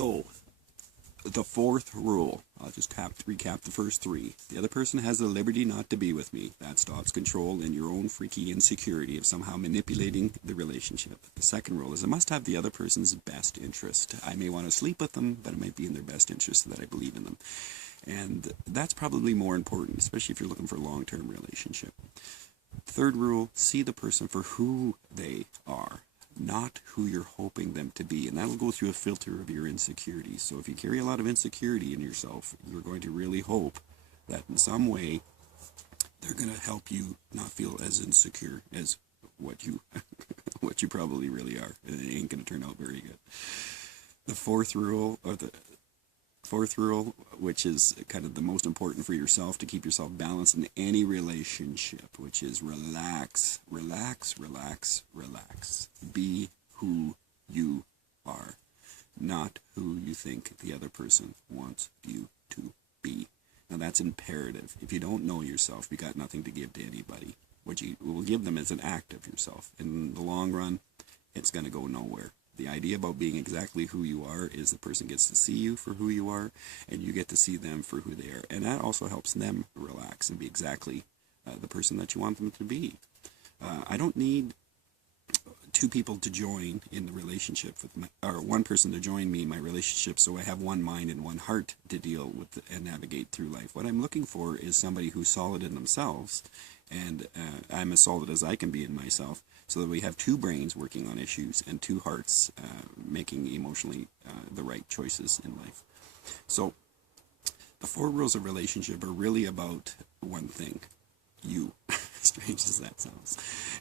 So, the fourth rule, I'll just recap the first three. The other person has the liberty not to be with me. That stops control and your own freaky insecurity of somehow manipulating the relationship. The second rule is I must have the other person's best interest. I may want to sleep with them, but it might be in their best interest that I believe in them. And that's probably more important, especially if you're looking for a long-term relationship. Third rule, see the person for who they are, not who you're hoping them to be. And that'll go through a filter of your insecurities. So if you carry a lot of insecurity in yourself, you're going to really hope that in some way they're going to help you not feel as insecure as what you what you probably really are. It ain't going to turn out very good. The fourth rule, which is kind of the most important for yourself to keep yourself balanced in any relationship, which is relax, relax, relax, relax. Be who you are, not who you think the other person wants you to be. Now that's imperative. If you don't know yourself, you got nothing to give to anybody. What you will give them is an act of yourself. In the long run, it's going to go nowhere. The idea about being exactly who you are is the person gets to see you for who you are, and you get to see them for who they are. And that also helps them relax and be exactly the person that you want them to be. I don't need two people to join in the relationship or one person to join me in my relationship so I have one mind and one heart to deal with and navigate through life. What I'm looking for is somebody who's solid in themselves, and I'm as solid as I can be in myself, so that we have two brains working on issues and two hearts making emotionally the right choices in life. So the four rules of relationship are really about one thing: you. Strange as that sounds.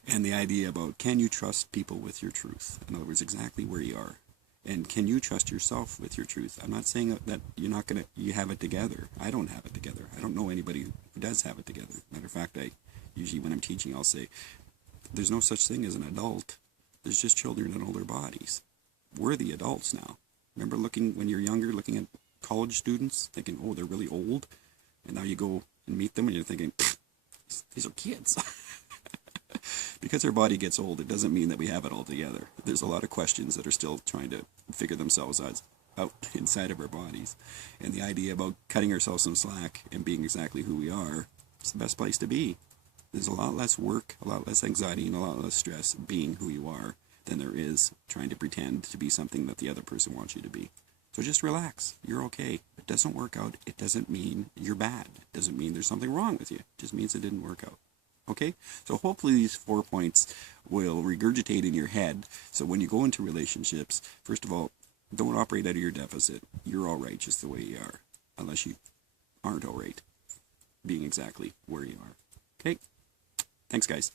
And the idea about, can you trust people with your truth? In other words, exactly where you are. And can you trust yourself with your truth? I'm not saying that you have it together. I don't have it together. I don't know anybody who does have it together. Matter of fact, usually when I'm teaching, I'll say, there's no such thing as an adult. There's just children in older bodies. We're the adults now. Remember when you're younger, looking at college students, thinking, oh, they're really old? And now you go and meet them and you're thinking, these are kids. Because our body gets old, it doesn't mean that we have it all together. There's a lot of questions that are still trying to figure themselves out inside of our bodies. And the idea about cutting ourselves some slack and being exactly who we are, it's the best place to be. There's a lot less work, a lot less anxiety, and a lot less stress being who you are than there is trying to pretend to be something that the other person wants you to be. So just relax. You're okay. If it doesn't work out, it doesn't mean you're bad. It doesn't mean there's something wrong with you. It just means it didn't work out. Okay? So hopefully these 4 points will regurgitate in your head. So when you go into relationships, first of all, don't operate out of your deficit. You're all right just the way you are, unless you aren't all right being exactly where you are. Okay? Thanks, guys.